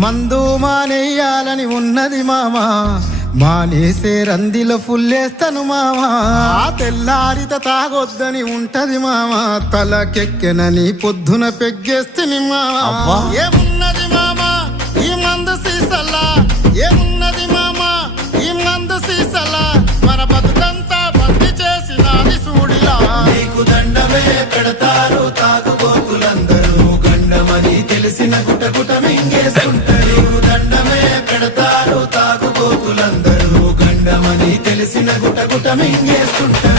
మందు మానేయాలని ఉన్నది మామా, మానేసే రందిలో ఫుల్లేస్తాను మామా. తెల్లారిత తాగొద్దని ఉంటది మామా, తలకెక్కెనని పొద్దున పెగ్గేస్తుంది మామా. ఏమున్నది మామా ఈ మందు సీసల్లా, ఏమున్నది మామా ఈ మందు సీసల్లా, మన బతుకంతా బంది చేసినది సూడిలా. నీకు దండమే పెడతారు తాగుబోతులందరూ, గండమని తెలిసిన గుటగుట మింగేస్తుంటారు. దండమే పెడతారు తాగుబోతులందరూ, గండమని తెలిసిన గుటగుట మింగేస్తుంటారు.